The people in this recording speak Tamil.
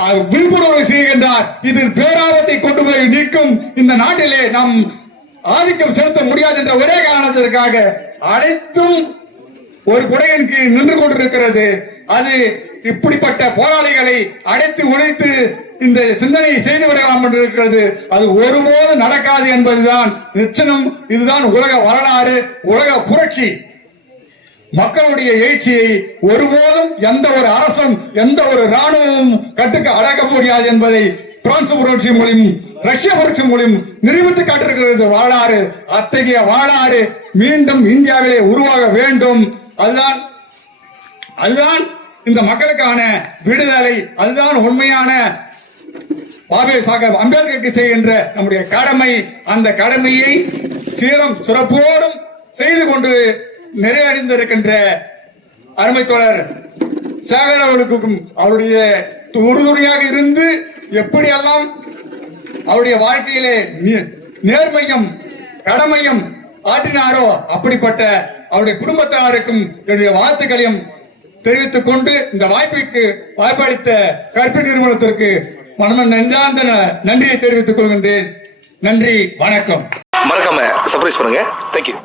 அஹ், விழிப்புணர்வு செய்கின்றார். இதில் பேராபத்தை கொண்டு போய் நீக்கும் இந்த நாட்டிலே நாம் ஆதிக்கம் செலுத்த முடியாது என்ற ஒரே காரணத்திற்காக அனைத்தும் ஒரு குடையின் கீழ் நின்று கொண்டிருக்கிறது. அது இப்படிப்பட்ட போராளிகளை அடைத்து உழைத்து இந்த சிந்தனையை செய்து விடலாம் என்று இருக்கிறது. அது ஒருபோதும் நடக்காது என்பதுதான் நிச்சயம். இதுதான் உலக வரலாறு உலக புரட்சி. மக்களுடைய எழுச்சியை ஒருபோதும் எந்த ஒரு அரசும் எந்த ஒரு ராணுவமும் கட்டுக்க அடக்க முடியாது என்பதை பிரான்ஸ் புரட்சி மூலம் ரஷ்ய புரட்சி மூலம் நிரூபித்து காட்டிருக்கிறது வாழாறு அத்தகைய வாழாறு மீண்டும் இந்தியாவிலே உருவாக வேண்டும். அதுதான் அதுதான் இந்த மக்களுக்கான விடுதலை அதுதான் உண்மையான பாபே சாஹேப் அம்பேத்கருக்கு செய்கின்ற நம்முடைய கடமை. அந்த கடமையை சீரம் சிறப்போடும் செய்து கொண்டு நிறையடைந்திருக்கின்ற அருமை தோழர் சேகர் அவர்களுக்கும் அவருடைய உறுதுணையாக இருந்து எப்படியெல்லாம் அவருடைய வாழ்க்கையிலே நேர்மையும் கடமையும் ஆற்றினாரோ அப்படிப்பட்ட அவருடைய குடும்பத்தாருக்கும் என்னுடைய வாழ்த்துக்களையும் தெரிவித்துக் கொண்டு இந்த வாய்ப்புக்கு வாய்ப்பளித்த கற்பி நிறுவனத்திற்கு மனம நன்றாந்த நன்றியை தெரிவித்துக் கொள்கின்றேன். நன்றி வணக்கம். மறக்காம சர்ப்ரைஸ் பண்ணுங்க. தேங்க்யூ